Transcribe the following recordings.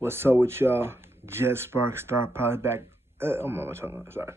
What's up with y'all? Jet Spark Star Pilot back. Oh my tongue. Sorry.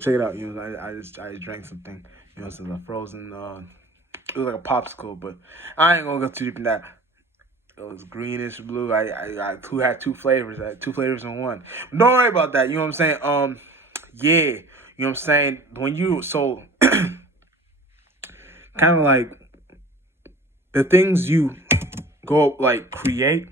Check it out. I just drank something. It's a frozen. It was like a popsicle, but I ain't gonna go too deep in that. It was greenish blue. I had two flavors. I had two flavors in one. But don't worry about that. You know what I'm saying? Yeah. You know what I'm saying? When you kind of like the things you go like create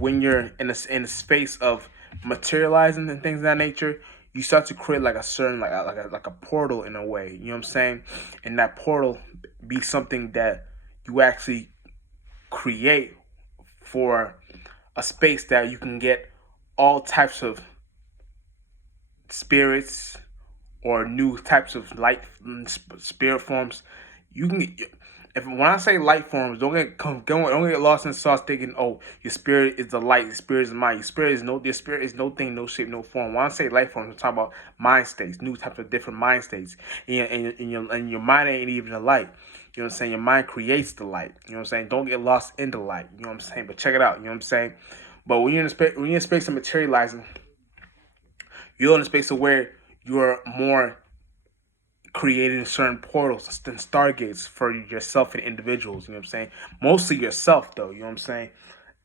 when you're in a space of materializing and things of that nature, you start to create like a certain like a portal in a way. You know what I'm saying? And that portal be something that you actually create for a space that you can get all types of spirits or new types of light spirit forms. You can if when I say light forms, don't get lost in the sauce thinking, oh, your spirit is the light, your spirit is the mind. Your spirit is no thing, no shape, no form. When I say light forms, I'm talking about mind states, new types of different mind states. And your mind ain't even the light. You know what I'm saying? Your mind creates the light. You know what I'm saying? Don't get lost in the light. You know what I'm saying? But check it out. You know what I'm saying? But when you're in a space of materializing, you're in a space of where you're more creating certain portals and stargates for yourself and individuals. You know what I'm saying? Mostly yourself, though. You know what I'm saying?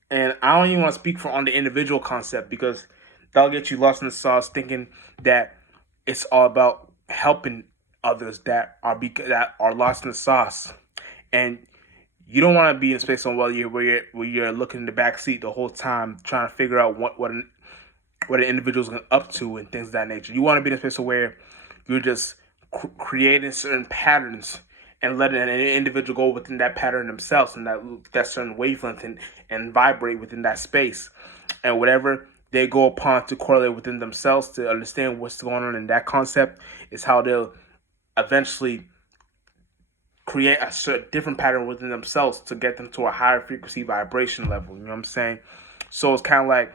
And I don't even want to speak for on the individual concept because that'll get you lost in the sauce, thinking that it's all about helping others that are lost in the sauce, and you don't want to be in a space on where you're looking in the back seat the whole time trying to figure out what an individual's up to and things of that nature. You want to be in a space where you're just creating certain patterns and letting an individual go within that pattern themselves and that certain wavelength and vibrate within that space. And whatever they go upon to correlate within themselves to understand what's going on in that concept is how they'll eventually create a certain different pattern within themselves to get them to a higher frequency vibration level. You know what I'm saying? So it's kind of like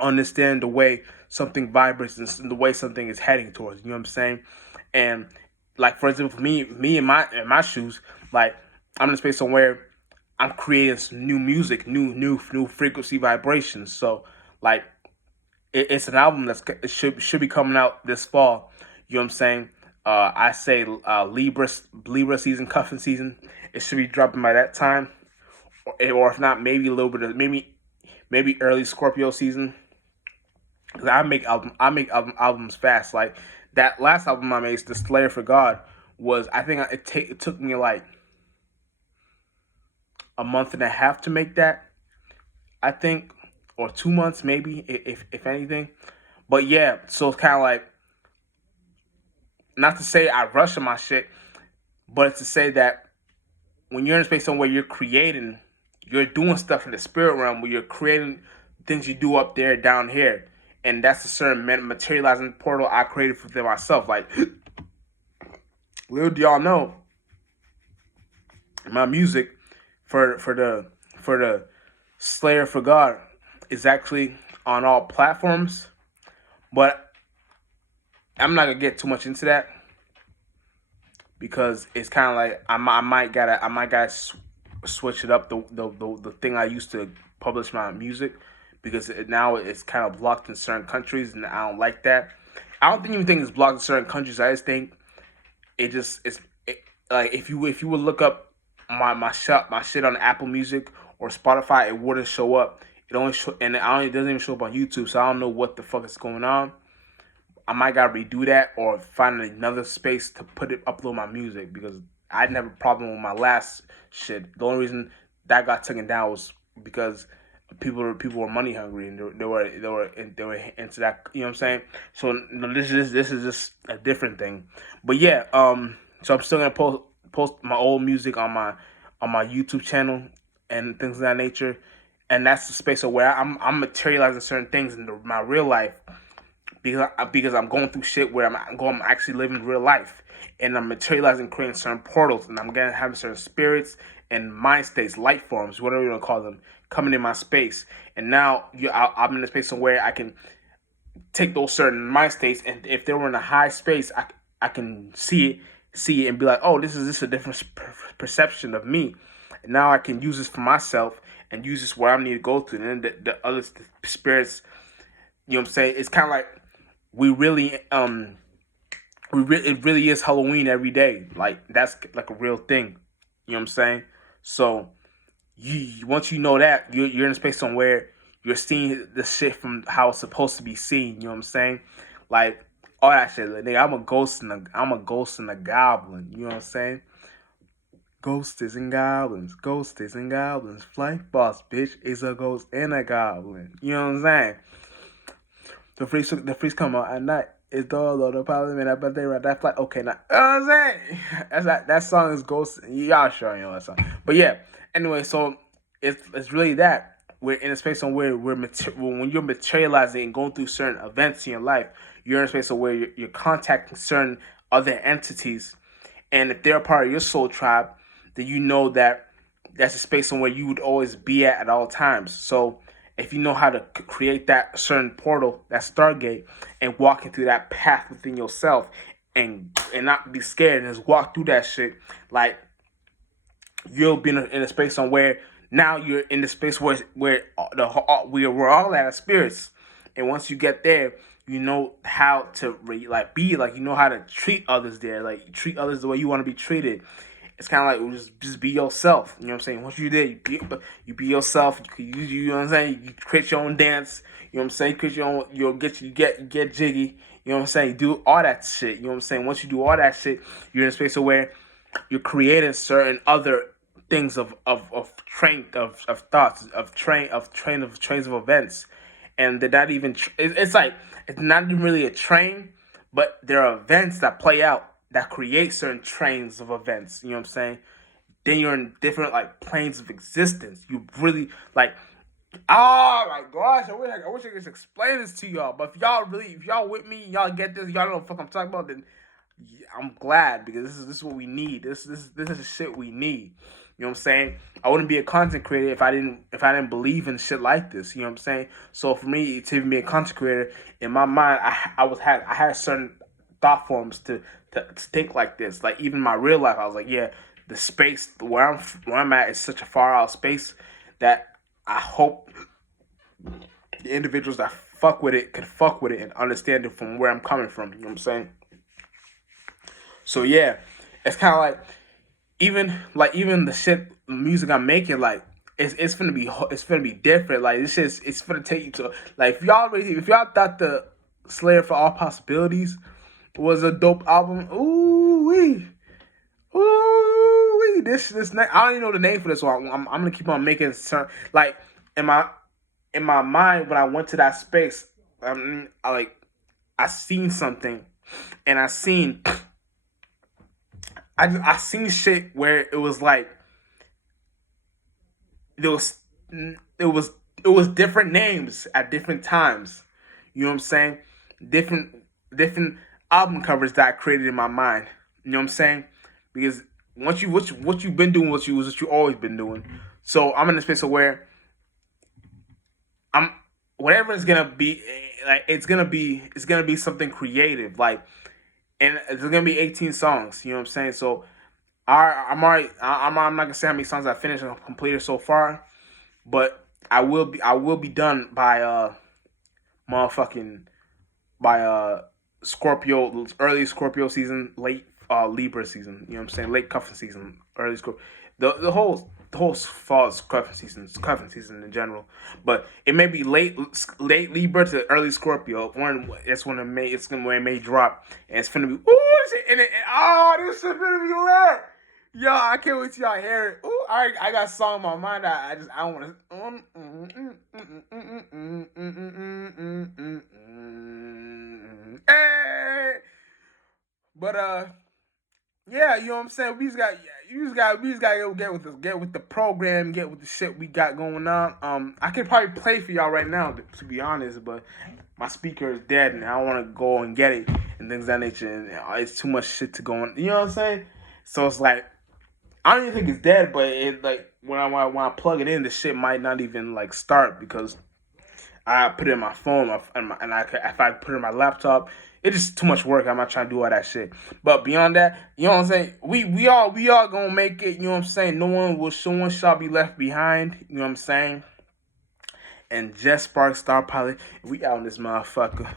understand the way something vibrates and the way something is heading towards. You know what I'm saying? And like for example, for me in my shoes, like I'm in a space somewhere I'm creating some new music, new frequency vibrations. So like it's an album it should be coming out this fall. You know what I'm saying? I say Libra season, cuffing season. It should be dropping by that time, or if not, maybe a little bit of maybe early Scorpio season. Cause I make albums fast. Like that last album I made, "The Slayer for God," was I think it took me like a month and a half to make that. I think, or 2 months maybe, if anything. But yeah, so it's kind of like not to say I rush my shit, but it's to say that when you're in a space somewhere you're creating, you're doing stuff in the spirit realm where you're creating things you do up there, down here. And that's a certain materializing portal I created for myself. Like, little do y'all know, my music for the Slayer for God is actually on all platforms. But I'm not gonna get too much into that because it's kind of like I might gotta switch it up the thing I used to publish my music because now it's kind of blocked in certain countries and I don't like that. I don't even think it's blocked in certain countries. I just think like if you would look up my shit on Apple Music or Spotify, it wouldn't show up. It doesn't even show up on YouTube, so I don't know what the fuck is going on. I might gotta redo that or find another space to upload my music because I didn't have a problem with my last shit. The only reason that got taken down was because people were money hungry and they were into that. You know what I'm saying? So this is just a different thing. But yeah, so I'm still gonna post my old music on my YouTube channel and things of that nature. And that's the space of where I'm materializing certain things in my real life because I'm going through shit where I'm actually living real life and I'm materializing, creating certain portals, and I'm gonna have certain spirits and mind states, light forms, whatever you want to call them, coming in my space. And now I'm in a space where I can take those certain mind states, and if they were in a high space, I can see it and be like, oh, this is a different perception of me. And now I can use this for myself and use this where I need to go to. And then the other spirits, you know what I'm saying? It's kind of like we really it really is Halloween every day. Like that's like a real thing. You know what I'm saying? So you once you know that you're in a space somewhere you're seeing the shit from how it's supposed to be seen. You know what I'm saying? Like all that shit. Like, nigga, I'm a ghost and a goblin. You know what I'm saying? Ghosties and goblins, ghosties and goblins. Flight boss bitch is a ghost and a goblin. You know what I'm saying? The freaks come out at night. It's all the parliament. I bet they ride that flight. Okay, now you know what I'm saying? That song is Ghost. Y'all sure you know that song. But yeah, anyway, so it's really that. We're in a space on where when you're materializing and going through certain events in your life, you're in a space where you're contacting certain other entities. And if they're a part of your soul tribe, then you know that that's a space where you would always be at all times. So if you know how to create that certain portal, that Stargate, and walking through that path within yourself and not be scared and just walk through that shit, like you'll be in a space on where now you're in the space where we're all at as spirits. And once you get there, you know how to be like, you know how to treat others there, like treat others the way you want to be treated. It's kind of like just be yourself. You know what I'm saying? Once you did, you be yourself. You know what I'm saying? You create your own dance. You know what I'm saying? Create your own. You get jiggy. You know what I'm saying? You do all that shit. You know what I'm saying? Once you do all that shit, you're in a space where you're creating certain other things of trains of events, and they're not even. It's like it's not even really a train, but there are events that play out that create certain trains of events. You know what I'm saying? Then you're in different like planes of existence. You really like. Oh my gosh! I wish I could explain this to y'all. But if y'all with me, y'all get this, y'all know what the fuck I'm talking about. Then yeah, I'm glad because this is what we need. This is the shit we need. You know what I'm saying? I wouldn't be a content creator if I didn't believe in shit like this. You know what I'm saying? So for me to be a content creator, in my mind, I had certain thought forms to think like this. Like even my real life, I was like, yeah, the space where I'm at is such a far out space that I hope the individuals that fuck with it could fuck with it and understand it from where I'm coming from. You know what I'm saying? So yeah, it's kind of like even the shit the music I'm making, like it's gonna be different. Like it's gonna take you to like if y'all thought the Slayer for All Possibilities was a dope album, ooh wee. Ooh, I don't even know the name for this one. I'm gonna keep on making like in my mind when I went to that space. I seen something, and I seen shit where it was like there was it was it was different names at different times. You know what I'm saying? Different album covers that I created in my mind. You know what I'm saying? Because once what you've been doing, what you always been doing. So I'm in a space where I'm whatever it's gonna be, like it's gonna be something creative, like, and it's gonna be 18 songs. You know what I'm saying? So I'm not gonna say how many songs I finished and completed so far, but I will be done by motherfucking by Scorpio, early Scorpio season, late Libra season. You know what I'm saying? Late cuffing season, early Scorpio. The whole fall is cuffing season in general. But it may be late Libra to early Scorpio. It's when it may drop, and it's gonna be this shit gonna be lit. Yo, I can't wait till y'all hear it. Ooh, I got a song in my mind that I don't want to. Hey! But yeah, you know what I'm saying. We just got to get with the program, get with the shit we got going on. I could probably play for y'all right now, to be honest, but my speaker is dead, and I don't want to go and get it and things of that nature. And it's too much shit to go on. You know what I'm saying? So it's like I don't even think it's dead, but it like when I plug it in, the shit might not even like start because I put it in my phone, if I put it in my laptop, It's just too much work. I'm not trying to do all that shit. But beyond that, you know what I'm saying? We all gonna make it. You know what I'm saying? No one shall be left behind. You know what I'm saying? And Jet Spark Star Pilot, we out in this motherfucker.